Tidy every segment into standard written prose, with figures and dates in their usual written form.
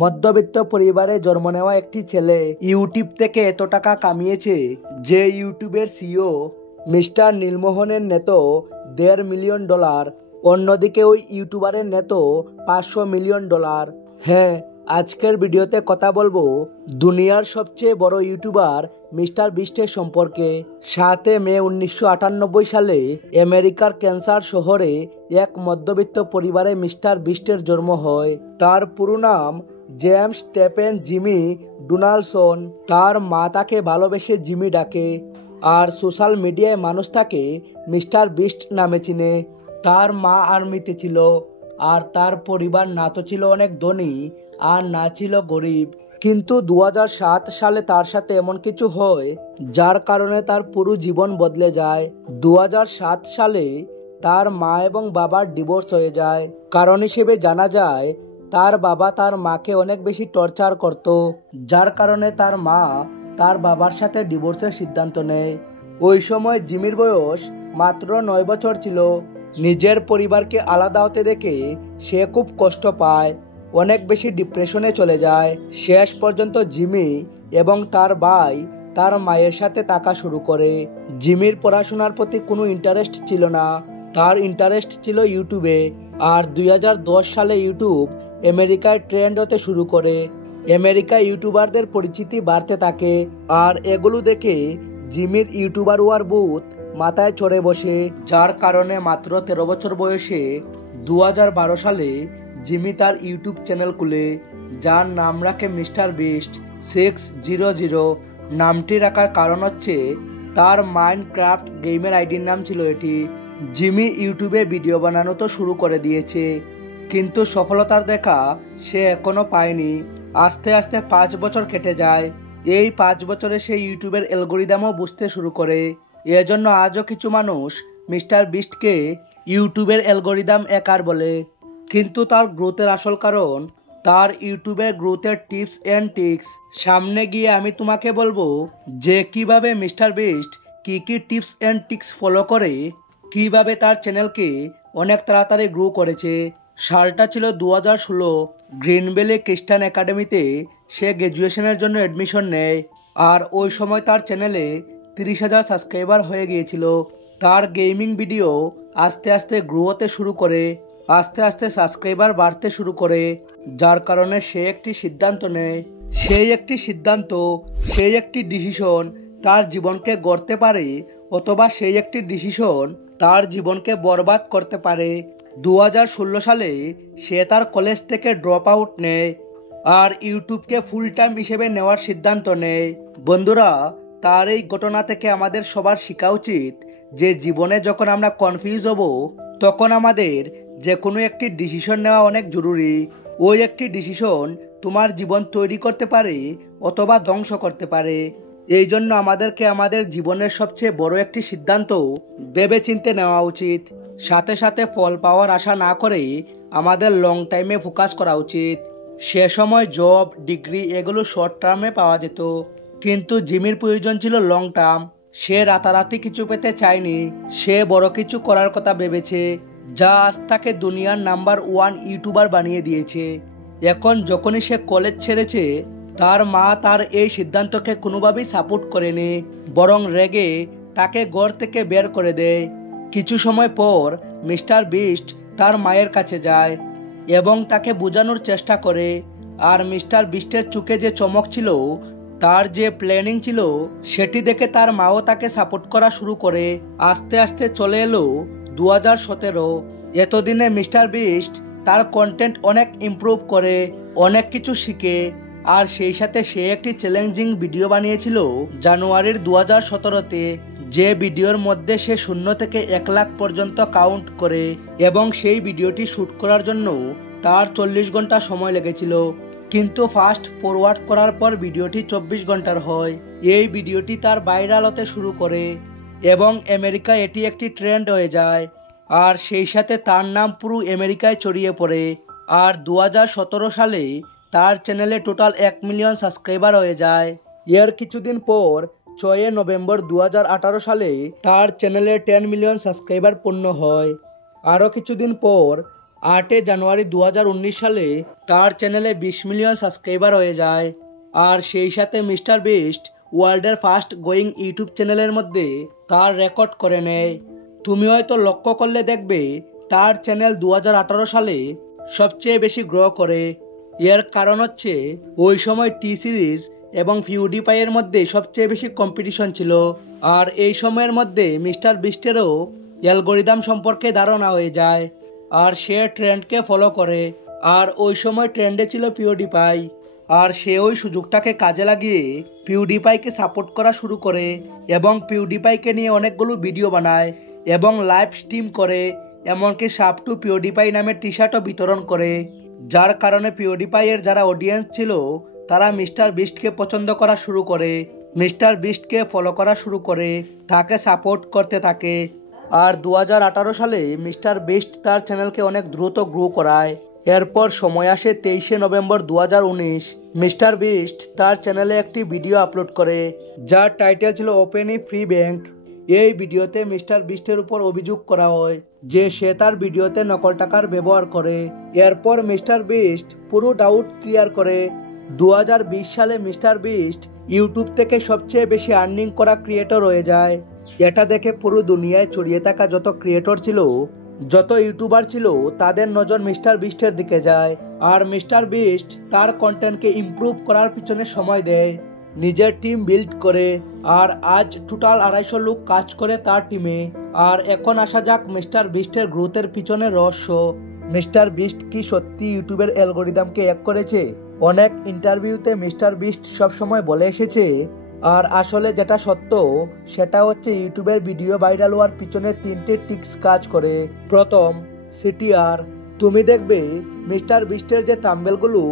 মধ্যবিত্ত পরিবারে জন্ম নেওয়া একটি ছেলে ইউটিউব থেকে এত টাকা কামিয়েছে যে ইউটিউবের সিইও মিস্টার নীলমোহনের নেতো $1.5 মিলিয়ন। অন্যদিকে ওই ইউটিউবারের নেতো $500 মিলিয়ন। হ্যাঁ, আজকের ভিডিওতে কথা বলবো দুনিয়ার সবচেয়ে বড় ইউটিউবার মিস্টার বিস্টের সম্পর্কে। 7 মে 1998 সালে আমেরিকার ক্যান্সাস শহরে এক মধ্যবিত্ত পরিবারে মিস্টার বিস্টের জন্ম হয়। তার পুরো নাম জেমস স্টেফেন জিমি ডোনাল্ডসন। তার মা তাকে ভালোবেসে জিমি ডাকে, আর সোশ্যাল মিডিয়ায় মানুষ তাকে মিস্টার বিস্ট নামে চিনে। তার মা আর্মিতে ছিল, আর তার পরিবার না তো ছিল অনেক ধনী আর না ছিল গরিব। কিন্তু 2007 সালে তার সাথে এমন কিছু হয় যার কারণে তার পুরো জীবন বদলে যায়। 2007 সালে তার মা এবং বাবার ডিভোর্স হয়ে যায়। কারণ হিসেবে জানা যায় তার বাবা তার মাকে অনেক বেশি টর্চার করত, যার কারণে তার মা তার বাবার সাথে ডিভোর্সের সিদ্ধান্ত নেয়। ওই সময় জিমির বয়স মাত্র 9 বছর ছিল। নিজের পরিবারকে আলাদা হতে দেখে সে খুব কষ্ট পায়, অনেক বেশি ডিপ্রেশনে চলে যায়। শেষ পর্যন্ত জিমি এবং তার ভাই তার মায়ের সাথে থাকা শুরু করে। জিমির পড়াশোনার প্রতি কোনো ইন্টারেস্ট ছিল না, তার ইন্টারেস্ট ছিল ইউটিউবে। আর 2010 সালে ইউটিউব আমেরিকায় ট্রেন্ড হতে শুরু করে। আমেরিকায় ইউটিউবারদের পরিচিতি বাড়তে থাকে, আর এগুলো দেখে জিমির ইউটিউবার হওয়ার ভূত মাথায় চড়ে বসে। যার কারণে মাত্র 13 বছর বয়সে 2012 সালে জিমি তার ইউটিউব চ্যানেল খুলে, যার নাম রাখে মিস্টার বিস্ট 600। নামটি রাখার কারণ হচ্ছে তার মাইনক্রাফট গেমের আইডির নাম ছিল এটি। জিমি ইউটিউবে ভিডিও বানানো তো শুরু করে দিয়েছে, কিন্তু সফলতার দেখা সে এখনো পায়নি। আস্তে আস্তে 5 বছর কেটে যায়। এই 5 বছরে সে ইউটিউবের অ্যালগরিদমও বুঝতে শুরু করে। এজন্য আজও কিছু মানুষ মিস্টার বিস্টকে ইউটিউবের অ্যালগরিদম একার বলে। কিন্তু তার গ্রোথের আসল কারণ তার ইউটিউবের গ্রোথের টিপস অ্যান্ড ট্রিক্স। সামনে গিয়ে আমি তোমাকে বলবো যে কিভাবে মিস্টার বিস্ট কি টিপস অ্যান্ড ট্রিক্স ফলো করে, কিভাবে তার চ্যানেলকে অনেক তাড়াতাড়ি গ্রো করেছে। সালটা ছিল 2016। গ্রিন ভ্যালি খ্রিস্টান একাডেমিতে সে গ্র্যাজুয়েশনের জন্য অ্যাডমিশন নেয়, আর ওই সময় তার চ্যানেলে 30,000 সাবস্ক্রাইবার হয়ে গিয়েছিল। তার গেমিং ভিডিও আস্তে আস্তে গ্রো হতে শুরু করে, আস্তে আস্তে সাবস্ক্রাইবার বাড়তে শুরু করে, যার কারণে সে একটি সিদ্ধান্ত নেয়। সেই একটি ডিসিশন তার জীবনকে গড়তে পারে, অথবা সেই একটি ডিসিশন তার জীবনকে বরবাদ করতে পারে। 2016 সালে সে তার কলেজ থেকে ড্রপ আউট নেয় আর ইউটিউবকে ফুল টাইম হিসেবে নেওয়ার সিদ্ধান্ত নেয়। বন্ধুরা, তার এই ঘটনা থেকে আমাদের সবার শেখা উচিত যে জীবনে যখন আমরা কনফিউজ হব, তখন আমাদের যে কোনো একটি ডিসিশন নেওয়া অনেক জরুরি। ওই একটি ডিসিশন তোমার জীবন তৈরি করতে পারে অথবা ধ্বংস করতে পারে। এই জন্য আমাদেরকে আমাদের জীবনের সবচেয়ে বড় একটি সিদ্ধান্ত ভেবেচিন্তে নেওয়া উচিত। সাথে সাথে ফল পাওয়ার আশা না করে আমাদের লং টাইমে ফোকাস করা উচিত। সে সময় জব, ডিগ্রি এগুলো শর্ট টার্মে পাওয়া যেত, কিন্তু জিমির প্রয়োজন ছিল লং টার্ম। সে রাতারাতি কিছু পেতে চায়নি, সে বড় কিছু করার কথা ভেবেছে, যা আজ তাকে দুনিয়ার নাম্বার 1 ইউটিউবার বানিয়ে দিয়েছে। এখন যখনই সে কলেজ ছেড়েছে, তার মা তার এই সিদ্ধান্তকে কোনোভাবেই সাপোর্ট করেনি, বরং রেগে তাকে ঘর থেকে বের করে দেয়। কিছু সময় পর মিস্টার বিস্ট তার মায়ের কাছে যায় এবং তাকে বোঝানোর চেষ্টা করে। আর মিস্টার বিস্টের চোখে যে চমক ছিল, তার যে প্ল্যানিং ছিল, সেটি দেখে তার মাও তাকে সাপোর্ট করা শুরু করে। আস্তে আস্তে চলে এলো 2017। এতদিনে মিস্টার বিস্ট তার কন্টেন্ট অনেক ইমপ্রুভ করে, অনেক কিছু শিখে। আর সেই সাথে সে একটি চ্যালেঞ্জিং ভিডিও বানিয়েছিল জানুয়ারির 2017-তে, যে ভিডিওর মধ্যে সে 0 থেকে 1 লাখ পর্যন্ত কাউন্ট করে, এবং সেই ভিডিওটি শ্যুট করার জন্য তার 40 ঘন্টা সময় লেগেছিল। কিন্তু ফাস্ট ফরওয়ার্ড করার পর ভিডিওটি 24 ঘন্টার হয়। এই ভিডিওটি তার ভাইরাল হতে শুরু করে এবং আমেরিকায় এটি একটি ট্রেন্ড হয়ে যায়, আর সেই সাথে তার নাম পুরো আমেরিকায় ছড়িয়ে পড়ে। আর 2017 সালে তার চ্যানেলে টোটাল 1 মিলিয়ন সাবস্ক্রাইবার হয়ে যায়। এর কিছুদিন পর 6 নভেম্বর 2018 সালে তার চ্যানেলে 10 মিলিয়ন সাবস্ক্রাইবার পূর্ণ হয়। আরও কিছুদিন পর 8 জানুয়ারি 2019 সালে তার চ্যানেলে 20 মিলিয়ন সাবস্ক্রাইবার হয়ে যায়। আর সেই সাথে মিস্টার বিস্ট ওয়ার্ল্ডের ফাস্ট গোয়িং ইউটিউব চ্যানেলের মধ্যে তার রেকর্ড করে নেয়। তুমি হয়তো লক্ষ্য করলে দেখবে তার চ্যানেল 2018 সালে সবচেয়ে বেশি গ্রো করে। এর কারণ হচ্ছে ওই সময় টি সিরিজ এবং পিউডিপাইয়ের মধ্যে সবচেয়ে বেশি কম্পিটিশন ছিল। আর এই সময়ের মধ্যে মিস্টার বিস্টেরও অ্যালগরিদম সম্পর্কে ধারণা হয়ে যায় আর সে ট্রেন্ডকে ফলো করে। আর ওই সময় ট্রেন্ডে ছিল পিউডিপাই। আর সে ওই সুযোগটাকে কাজে লাগিয়ে পিউডিপাইকে সাপোর্ট করা শুরু করে এবং পিউডিপাইকে নিয়ে অনেকগুলো ভিডিও বানায় এবং লাইভ স্ট্রিম করে, এমনকি সাপ টু পিউডিপাই নামে টি শার্টও বিতরণ করে। যার কারণে পিউডিপাইয়ের যারা অডিয়েন্স ছিল তারা মিস্টার বিস্টকে পছন্দ করা শুরু করে, মিস্টার বিস্টকে ফলো করা শুরু করে, তাকে সাপোর্ট করতে থাকে। আর 2018 সালে মিস্টার বিস্ট তার চ্যানেলকে অনেক দ্রুত গ্রো করায়। এরপর সময় আসে 23 নভেম্বর 2019। মিস্টার বিস্ট তার চ্যানেলে একটি ভিডিও আপলোড করে যার টাইটেল ছিল ওপেন এ ফ্রি ব্যাংক। এই ভিডিওতে মিস্টার বিস্টের উপর অভিযোগ করা হয় যে সে তার ভিডিওতে নকল টাকার ব্যবহার করে। এরপর মিস্টার বিস্ট পুরো ডাউট ক্লিয়ার করে। 2020 সালে মিস্টার বিস্ট ইউটিউব থেকে সবচেয়ে বেশি আর্নিং করা ক্রিয়েটর হয়ে যায়। এটা দেখে পুরো দুনিয়ায় ছড়িয়ে থাকা যত ক্রিয়েটর ছিল, যত ইউটিউবার ছিল, তাদের নজর মিস্টার বিস্টের দিকে যায়। আর মিস্টার বিস্ট তার কন্টেন্টকে ইমপ্রুভ করার পিছনে সময় দেয়, নিজের টিম বিল্ড করে। আর আজ টোটাল 250 লোক কাজ করে তার টিমে। আর এখন আসা যাক মিস্টার বিস্টের গ্রোথের পিছনে রহস্য। মিস্টার বিস্ট কি সত্যি ইউটিউবের অ্যালগরিদমকে হ্যাক করেছে? অনেক ইন্টারভিউতে মিস্টার বিস্ট সবসময় বলে এসেছে, আর আসলে যেটা সত্য সেটা হচ্ছে ইউটিউবের ভিডিও ভাইরাল হওয়ার পিছনে 3টে টিক্স কাজ করে। প্রথম, সিটিআর। তুমি দেখবে মিস্টার বিস্টের যে থাম্বনেলগুলো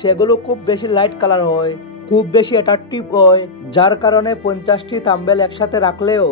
সেগুলো খুব বেশি লাইট কালার হয়, খুব বেশি অ্যাট্রাকটিভ হয়, যার কারণে 50টি থাম্বনেল একসাথে রাখলেও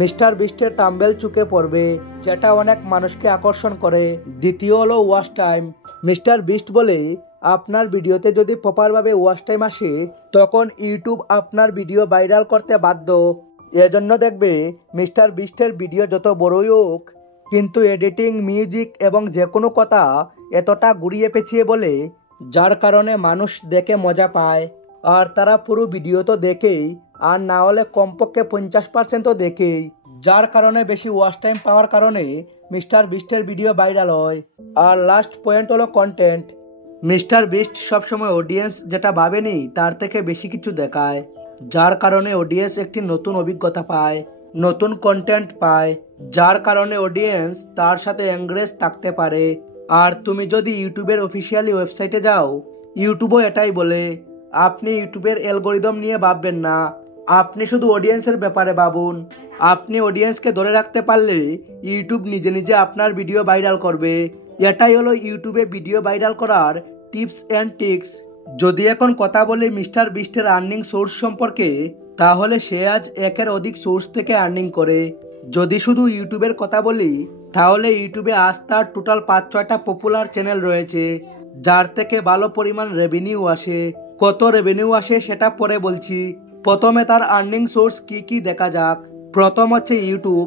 মিস্টার বিস্টের থাম্বনেল চুকে পড়বে, যেটা অনেক মানুষকে আকর্ষণ করে। দ্বিতীয় হলো ওয়াচ টাইম। মিস্টার বিস্ট বলে আপনার ভিডিওতে যদি প্রপারভাবে ওয়াচ টাইম আসে তখন ইউটিউব আপনার ভিডিও ভাইরাল করতে বাধ্য। এজন্য দেখবে মিস্টার বিস্টের ভিডিও যত বড়ই হোক, কিন্তু এডিটিং, মিউজিক এবং যে কোনো কথা এতটা ঘুরিয়ে পেঁচিয়ে বলে, যার কারণে মানুষ দেখে মজা পায়। আর তারা পুরো ভিডিও তো দেখেই, আর না হলে কমপক্ষে 50%ও দেখেই, যার কারণে বেশি ওয়াচ টাইম পাওয়ার কারণে মিস্টার বিস্টের ভিডিও ভাইরাল হয়। আর লাস্ট পয়েন্ট হলো কন্টেন্ট। মিস্টার বিস্ট সবসময় অডিয়েন্স যেটা ভাবেনি তার থেকে বেশি কিছু দেখায়, যার কারণে অডিয়েন্স একটি নতুন অভিজ্ঞতা পায়, নতুন কন্টেন্ট পায়, যার কারণে অডিয়েন্স তার সাথে এঙ্গেজ থাকতে পারে। আর তুমি যদি ইউটিউবের অফিসিয়ালি ওয়েবসাইটে যাও, ইউটিউবও এটাই বলে, আপনি ইউটিউবের অ্যালগরিদম নিয়ে ভাববেন না, আপনি শুধু অডিয়েন্সের ব্যাপারে ভাবুন। আপনি অডিয়েন্সকে ধরে রাখতে পারলে ইউটিউব নিজে নিজে আপনার ভিডিও ভাইরাল করবে। এটাই হলো ইউটিউবে ভিডিও ভাইরাল করার টিপস অ্যান্ড ট্রিক্স। যদি এখন কথা বলি মিস্টার বিস্টের আর্নিং সোর্স সম্পর্কে, তাহলে সে আজ একের অধিক সোর্স থেকে আর্নিং করে। যদি শুধু ইউটিউবের কথা বলি, তাহলে ইউটিউবে আজ তার টোটাল 5-6টা পপুলার চ্যানেল রয়েছে, যার থেকে ভালো পরিমাণ রেভিনিউ আসে। কত রেভিনিউ আসে সেটা পরে বলছি। প্রথমে তার আর্নিং সোর্স কি কি দেখা যাক। প্রথম হচ্ছে ইউটিউব,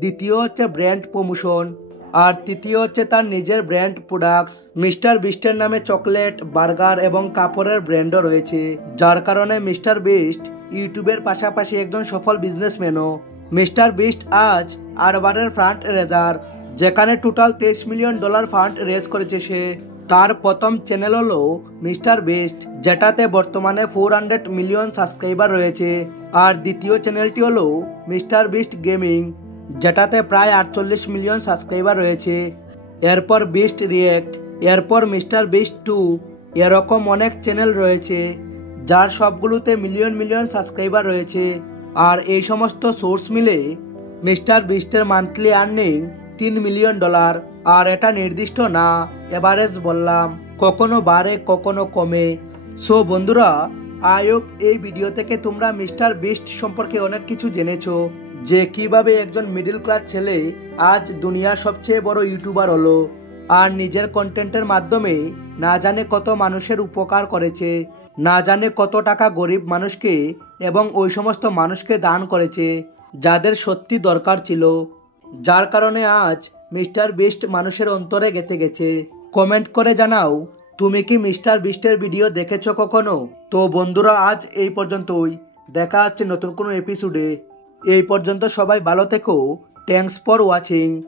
দ্বিতীয় হচ্ছে ব্র্যান্ড প্রমোশন, আর তৃতীয় হচ্ছে তার নিজের ব্র্যান্ড প্রোডাক্টস। মিস্টার বিস্টের নামে চকলেট, বার্গার এবং কাপড়ের ব্র্যান্ডও রয়েছে, যার কারণে মিস্টার বিস্ট ইউটিউবের পাশাপাশি একজন সফল বিজনেসম্যানও। মিস্টার বিস্ট আজ আরবারের ফান্ড রেজার, যেখানে টোটাল $23 মিলিয়ন ফান্ড রেজ করেছে সে। তার প্রথম চ্যানেল হলো মিস্টার বিস্ট, যেটাতে বর্তমানে 400 মিলিয়ন সাবস্ক্রাইবার রয়েছে। আর দ্বিতীয় চ্যানেলটি হলো মিস্টার বিস্ট গেমিং, যেটাতে প্রায় 48 মিলিয়ন সাবস্ক্রাইবার রয়েছে। এরপর বিস্ট রিয়েক্ট, এরপর মিস্টার বিস্ট 2, এরকম অনেক চ্যানেল রয়েছে যার সবগুলোতে মিলিয়ন মিলিয়ন সাবস্ক্রাইবার রয়েছে। আর এই সমস্ত সোর্স মিলে মিস্টার বিস্টের মান্থলি আর্নিং $3 মিলিয়ন। আর এটা নির্দিষ্ট না, এভারেজ বললাম, কখনো বাড়ে কখনো কমে। সো বন্ধুরা, আই হোপ এই ভিডিও থেকে তোমরা মিস্টার বিস্ট সম্পর্কে অনেক কিছু জেনেছো, যে কিভাবে একজন মিডল ক্লাস ছেলে আজ দুনিয়ার সবচেয়ে বড় ইউটিউবার হলো, আর নিজের কন্টেন্টের মাধ্যমে না জানে কত মানুষের উপকার করেছে, না জানে কত টাকা গরিব মানুষকে এবং ওই সমস্ত মানুষকে দান করেছে যাদের সত্যি দরকার ছিল, যার কারণে আজ মিস্টার বিস্ট মানুষের অন্তরে গেঁথে গেছে। কমেন্ট করে জানাও তুমি কি মিস্টার বিস্টের ভিডিও দেখেছো কখনো। তো বন্ধুরা আজ এই পর্যন্তই, দেখা হচ্ছে নতুন কোনো এপিসোডে। এই পর্যন্ত সবাই ভালো থেকো। Thanks for watching.